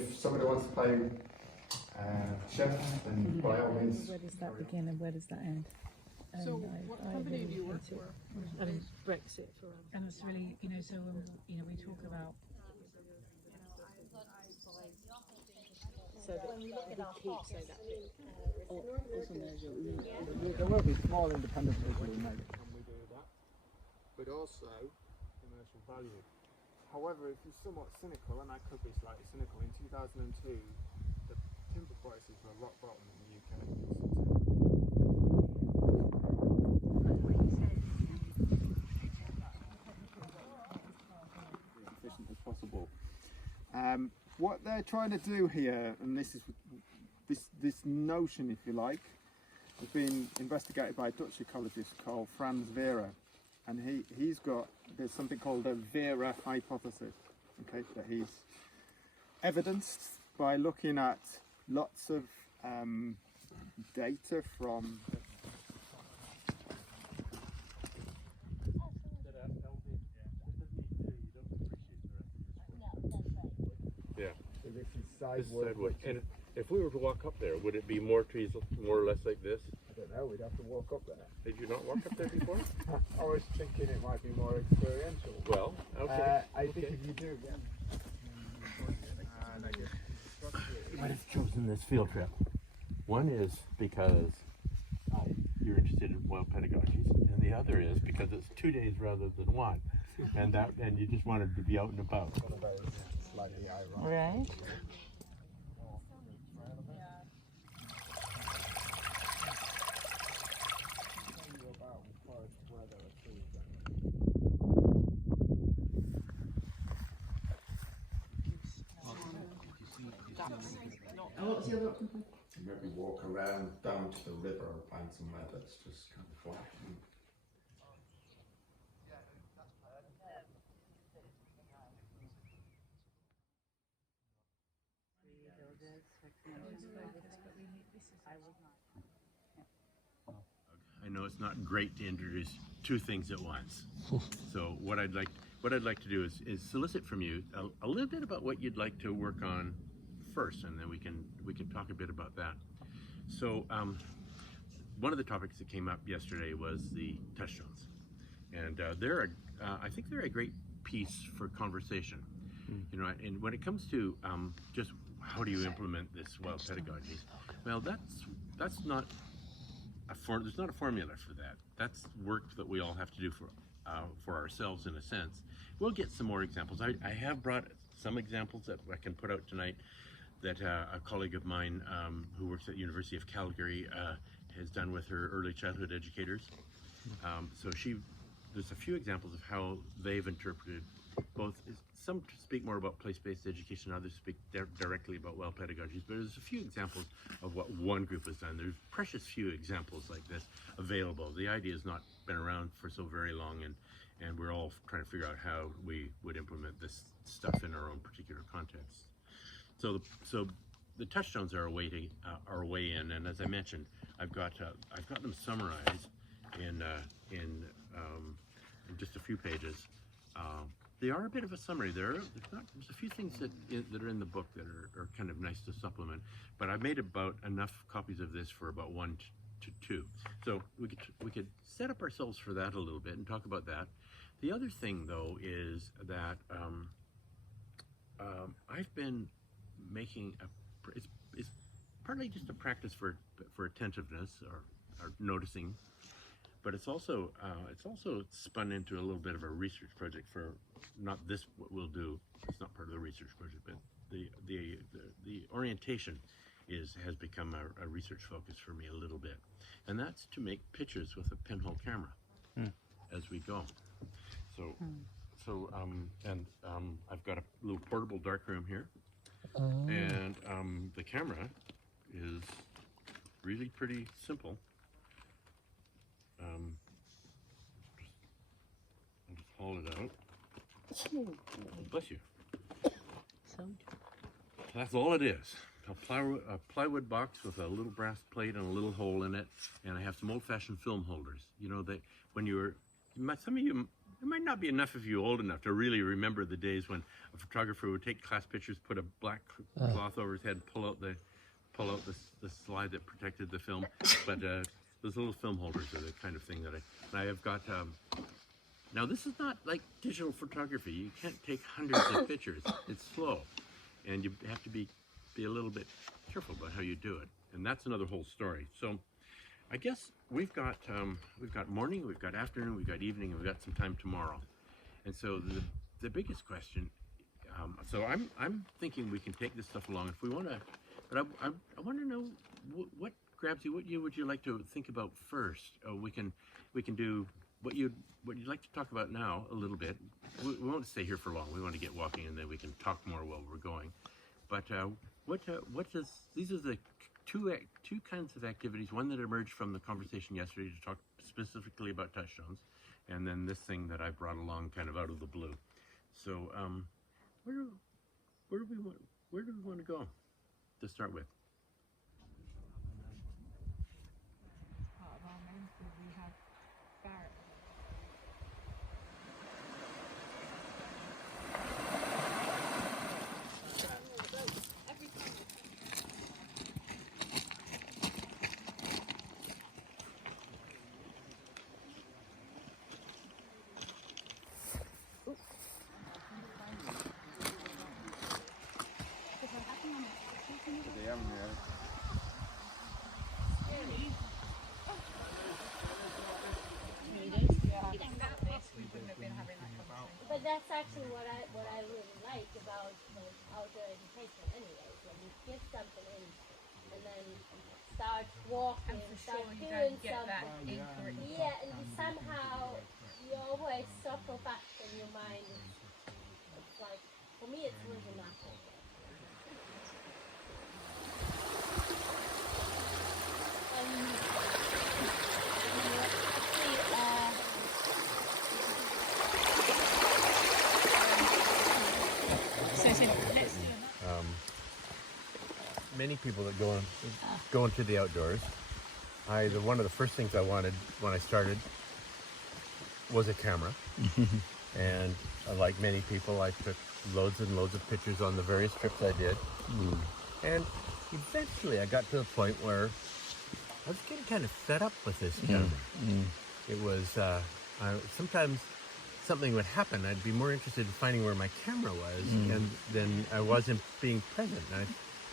if somebody wants to play chef, then by all means. Where does that begin and where does that end? So what company do you work for? Brexit for us. And it's really, you know, so when, you know, we talk about. So that we keep so that bit. There will be small independent people who make it when we do that, but also commercial value. However, if you're somewhat cynical, and I could be slightly cynical, in 2002 the timber prices were rock bottom in the UK. As efficient as possible. What they're trying to do here, and this is this notion, if you like, has been investigated by a Dutch ecologist called Frans Vera, and there's something called a Vera hypothesis, okay, that he's evidenced by looking at lots of data from Yeah. So this is This is sidewood, sidewalk. which And is, if we were to walk up there, would it be more trees, more or less like this? I don't know, we'd have to walk up there. Did you not walk up there before? I was thinking it might be more experiential. Well, okay. I think if you do, yeah. And I guess I have chosen this field trip. One is because you're interested in wild pedagogies, and the other is because it's 2 days rather than one, and you just wanted to be out and about. slightly ironic. Right. Maybe walk around down to the river and find somewhere that's just kind of flat. I know it's not great to introduce two things at once. So what I'd like to do is solicit from you a little bit about what you'd like to work on first, and then we can talk a bit about that. So one of the topics that came up yesterday was the touchstones, and I think they're a great piece for conversation. You know, and when it comes to just how do you implement this wild pedagogies, well, that's not there's not a formula for that. That's work that we all have to do for ourselves in a sense. We'll get some more examples. I have brought some examples that I can put out tonight that a colleague of mine who works at the University of Calgary has done with her early childhood educators. So there's a few examples of how they've interpreted both. Some speak more about place-based education, others speak directly about wild pedagogies, but there's a few examples of what one group has done. There's precious few examples like this available. The idea has not been around for so very long, and we're all trying to figure out how we would implement this stuff in our own particular context. So the touchstones are a way in, and as I mentioned, I've got them summarized in just a few pages. They are a bit of a summary. There's a few things that are in the book that are kind of nice to supplement, but I've made about enough copies of this for about 1 to 2. So we could set up ourselves for that a little bit and talk about that. The other thing, though, is that I've been making it's partly just a practice for attentiveness or noticing, but it's also spun into a little bit of a research project for not this what we'll do. It's not part of the research project, but the orientation has become a research focus for me a little bit, and that's to make pictures with a pinhole camera as we go. So I've got a little portable darkroom here, and the camera is really pretty simple. I'll just haul it out. Bless you. That's all it is. A plywood box with a little brass plate and a little hole in it, and I have some old-fashioned film holders. You know, that when some of you there might not be enough of you old enough to really remember the days when a photographer would take class pictures, put a black cloth over his head, pull out the slide that protected the film. But those little film holders are the kind of thing that I have got. Now this is not like digital photography. You can't take hundreds of pictures. It's slow, and you have to be a little bit careful about how you do it. And that's another whole story. So I guess we've got morning, we've got afternoon, we've got evening, and we've got some time tomorrow. And so the biggest question. So I'm thinking we can take this stuff along if we want to. But I want to know what grabs you. What would you like to think about first? We can do what you'd like to talk about now a little bit. We won't stay here for long. We want to get walking, and then we can talk more while we're going. But these are the two kinds of activities. One that emerged from the conversation yesterday to talk specifically about touchstones, and then this thing that I brought along kind of out of the blue. So where do we want to go to start with? Part of our main school, we have Barrett. But that's actually what I really like about outdoor education anyways, when you get something in and then start walking, And for start sure you doing don't get that something. incorrect. Yeah, and somehow you always circle back in your mind. It's like, for me it's really nothing. Many people that go into the outdoors. One of the first things I wanted when I started was a camera, and like many people, I took loads and loads of pictures on the various trips I did, and eventually I got to the point where I was getting kind of fed up with this camera. It was sometimes something would happen. I'd be more interested in finding where my camera was, and than I was in being present.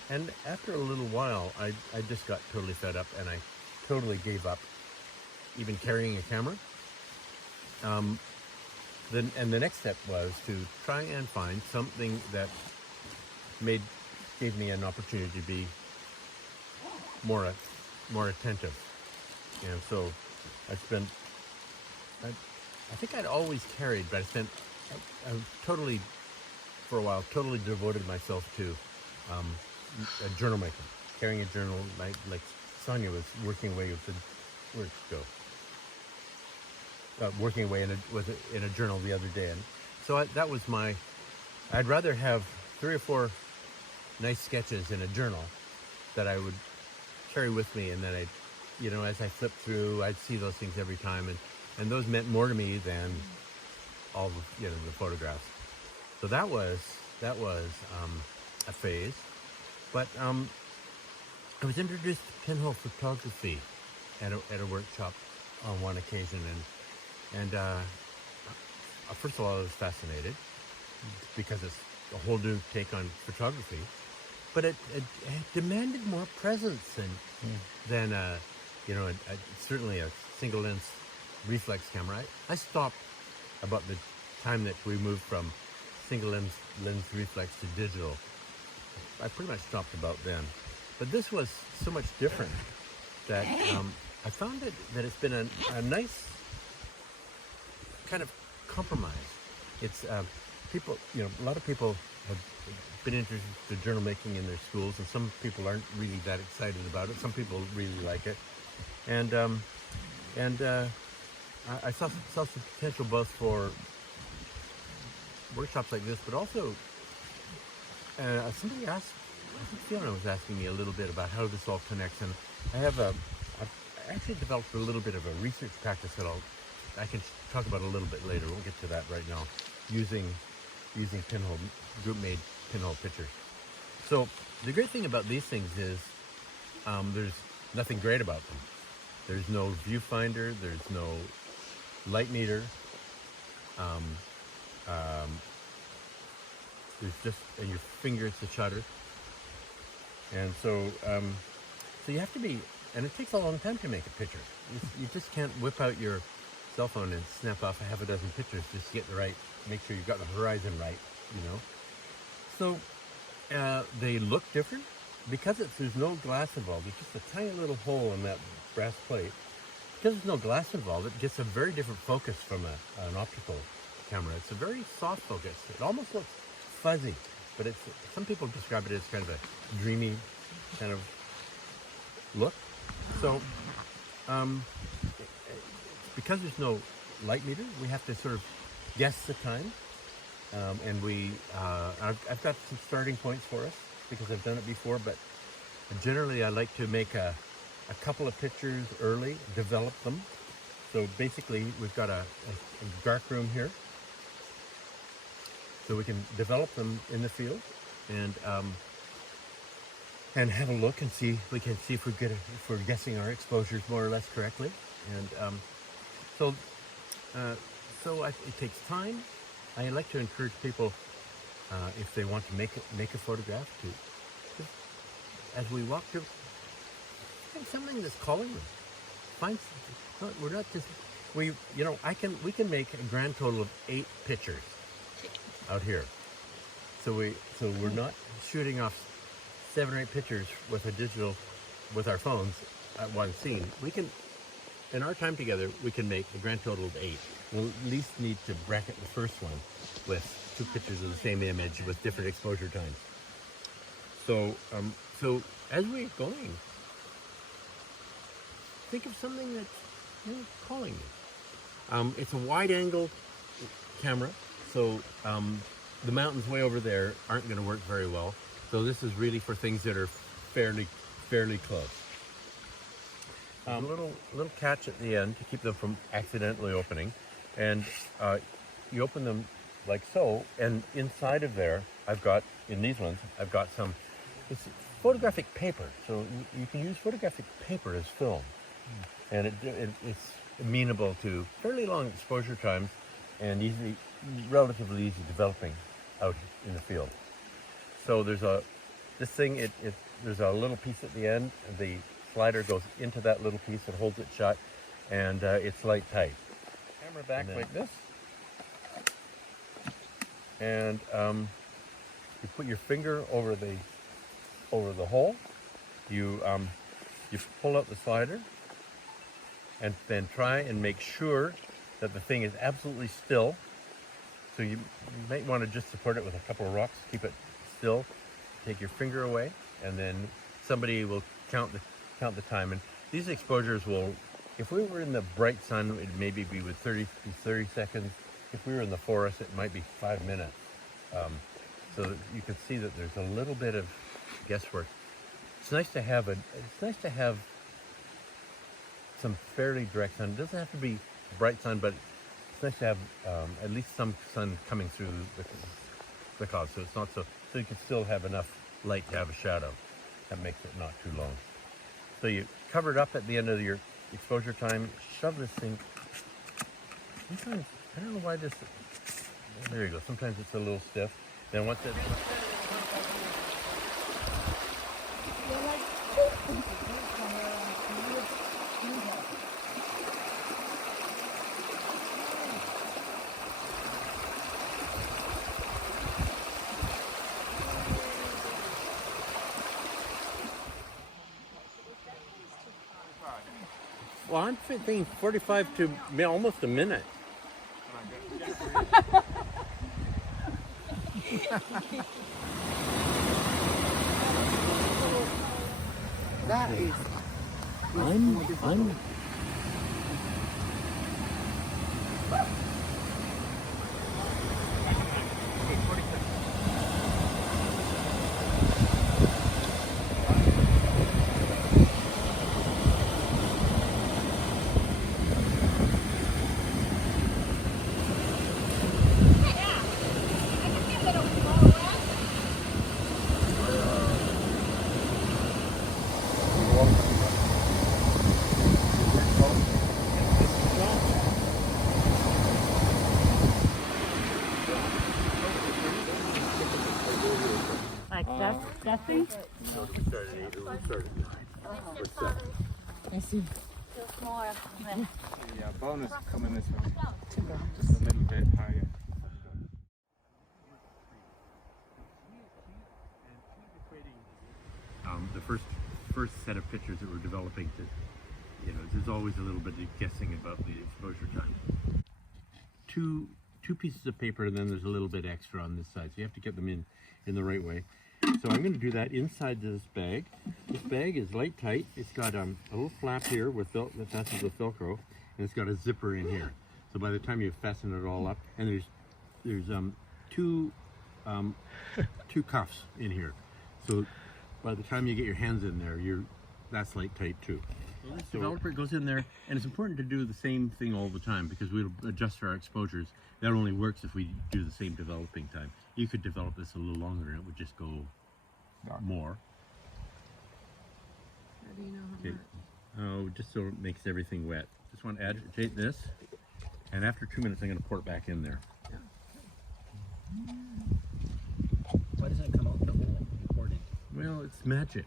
And after a little while, I just got totally fed up, and I totally gave up even carrying a camera. And the next step was to try and find something that gave me an opportunity to be more attentive. And so I think I'd always carried, but I totally, for a while, totally devoted myself to journal making, carrying a journal, like Sonia was working away with where'd it go? Working away in a journal the other day, and so that was I'd rather have 3 or 4 nice sketches in a journal that I would carry with me, and then as I flipped through, I'd see those things every time, and those meant more to me than all the the photographs. So that was a phase. But I was introduced to pinhole photography at a workshop on one occasion, and first of all I was fascinated because it's a whole new take on photography, but it demanded more presence than certainly a single lens reflex camera. I stopped about the time that we moved from single lens reflex to digital. I pretty much stopped about then. But this was so much different that I found that it's been a nice kind of compromise. It's people, a lot of people have been interested in journal making in their schools, and some people aren't really that excited about it. Some people really like it, and I saw some potential both for workshops like this, but also somebody asked, I think Fiona was asking me a little bit about how this all connects, and I've actually developed a little bit of a research practice that I'll I can talk about a little bit later. We'll get to that right now. Using pinhole, group-made pinhole pictures. So the great thing about these things is there's nothing great about them. There's no viewfinder. There's no light meter. There's just in your finger, it's the shutter. And so you have to be, and it takes a long time to make a picture. You just can't whip out your cell phone and snap off a half a dozen pictures just to get the right, make sure you've got the horizon right, you know. So they look different because there's no glass involved. There's just a tiny little hole in that brass plate. Because there's no glass involved, it gets a very different focus from an optical camera. It's a very soft focus. It almost looks fuzzy, but some people describe it as kind of a dreamy kind of look. So because there's no light meter, we have to sort of guess the time. And I've got some starting points for us because I've done it before, but generally I like to make a couple of pictures early, develop them. So basically we've got a dark room here. So we can develop them in the field and have a look and see. We can see if we're guessing our exposures more or less correctly. And it takes time. I like to encourage people if they want to make a photograph to, as we walk through, find something that's calling them. Find something. We're not just we can make a grand total of 8 pictures out here. So we're not shooting off 7 or 8 pictures with our phones at one scene. We can, in our time together, we can make a grand total of 8. We'll at least need to bracket the first one with 2 pictures of the same image with different exposure times. So as we're going, think of something that's calling you. It's a wide-angle camera, so the mountains way over there aren't going to work very well. So this is really for things that are fairly close. A little catch at the end to keep them from accidentally opening, and you open them like so, and inside of there, in these ones, I've got some. It's photographic paper, so you can use photographic paper as film, and it's amenable to fairly long exposure times and relatively easy developing out in the field. So there's a little piece at the end. The slider goes into that little piece and holds it shut, and it's light tight. Camera back like this, and you put your finger over the hole. You pull out the slider, and then try and make sure that the thing is absolutely still. So you might want to just support it with a couple of rocks, keep it still. Take your finger away, and then somebody will count the time. And these exposures will, if we were in the bright sun, it maybe be with 30 seconds. If we were in the forest, it might be 5 minutes. So that you can see that there's a little bit of guesswork. It's nice to have some fairly direct sun. It doesn't have to be bright sun, but it's nice to have at least some sun coming through the clouds, so it's not so you can still have enough light to have a shadow. That makes it not too long. So you cover it up at the end of your exposure time, shove this thing. Sometimes, I don't know why this, there you go, sometimes it's a little stiff. Then once it, well, I'm thinking 45 to almost a minute. That is. I'm. That thing? So we start at 8 or we start at 9. What's that? I see. Just more. Yeah, bonus coming this way. Just a little bit higher. The first set of pictures that we're developing, to, there's always a little bit of guessing about the exposure time. Two pieces of paper, and then there's a little bit extra on this side, so you have to get them in the right way. So I'm going to do that inside this bag. This bag is light tight. It's got a little flap here with that's with Velcro, and it's got a zipper in here. So by the time you fasten it all up, and there's two cuffs in here. So by the time you get your hands in there, that's light tight too. So this developer goes in there, and it's important to do the same thing all the time because we'll adjust our exposures. That only works if we do the same developing time. You could develop this a little longer, and it would just go more. How do you know how much? Oh, just so it makes everything wet. Just want to agitate this, and after 2 minutes, I'm going to pour it back in there. Why doesn't it come out the whole poured in? Well, it's magic.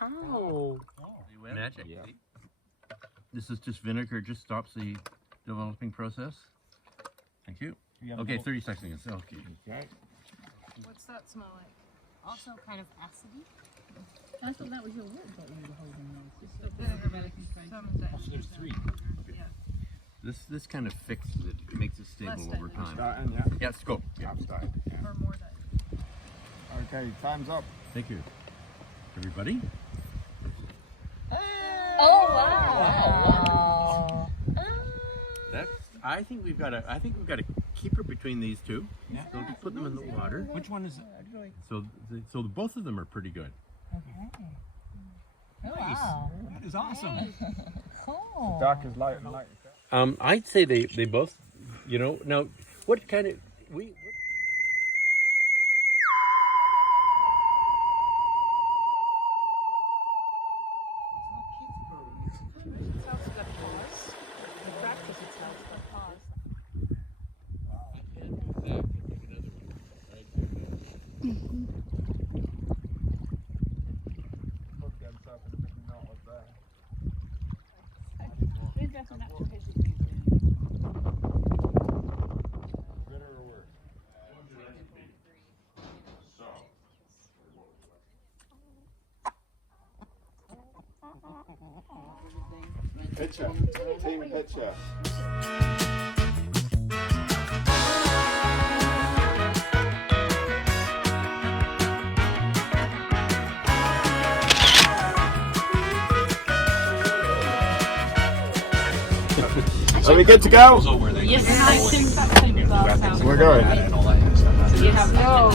How? Magic. Yeah. This is just vinegar. It just stops the developing process. Thank you. Okay, 30 seconds. Okay. What's that smell like? Also kind of acidy. I thought that was your work that you were holding those. The vinegar makes Oh, so there's 3. This kind of fixes it, makes it stable over time. Starting, yeah? Yeah, let's go. Yeah. I'm starting. Yeah. or more than. Okay, time's up. Thank you. Everybody? Oh wow! I think we've got to keep her between these two. Yeah. So just put them in the water. Which one is it? So both of them are pretty good. Nice. That is awesome. Dark is light and light is dark. I'd say they both, now what kind of, It sounds like a pause. The practice it sounds like a pause. Hook themselves in a big knot up there. Maybe that's an actual picture. Better or worse? Picture. Team picture. Are we good to go? Yes, I think that thing is all sounds. We're going. And all that kind of stuff. You have no.